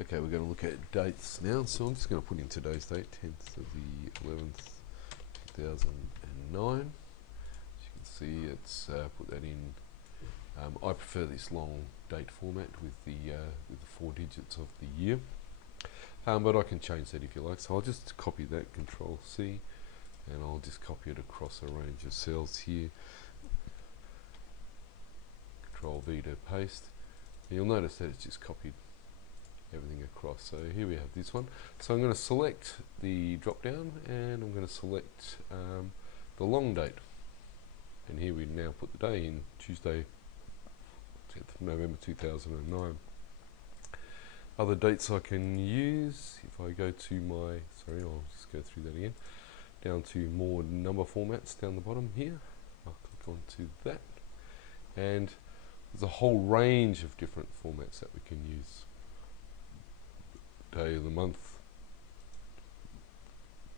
Okay, we're going to look at dates now. So I'm just going to put in today's date, 10th of the 11th, 2009. As you can see, it's put that in. I prefer this long date format with the 4 digits of the year, but I can change that if you like. So I'll just copy that, Control C, and I'll just copy it across a range of cells here. Control V to paste. And you'll notice that it's just copied everything across. So here we have this one. So I'm going to select the drop down and I'm going to select the long date. And here we now put the day in, Tuesday, 10th of November 2009. Other dates I can use, if I go to my, sorry, I'll just go through that again, down to more number formats down the bottom here. I'll click onto that. And there's a whole range of different formats that we can use. Day of the month,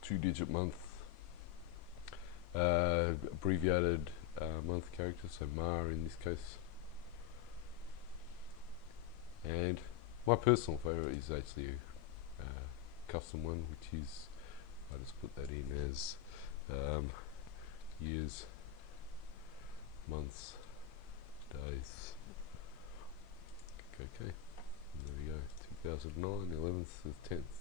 2-digit month, abbreviated month character, so MAR in this case. And my personal favourite is actually a custom one, which is, I just put that in as years, months, days. Okay, and there we go, 2009, 11th to 10th.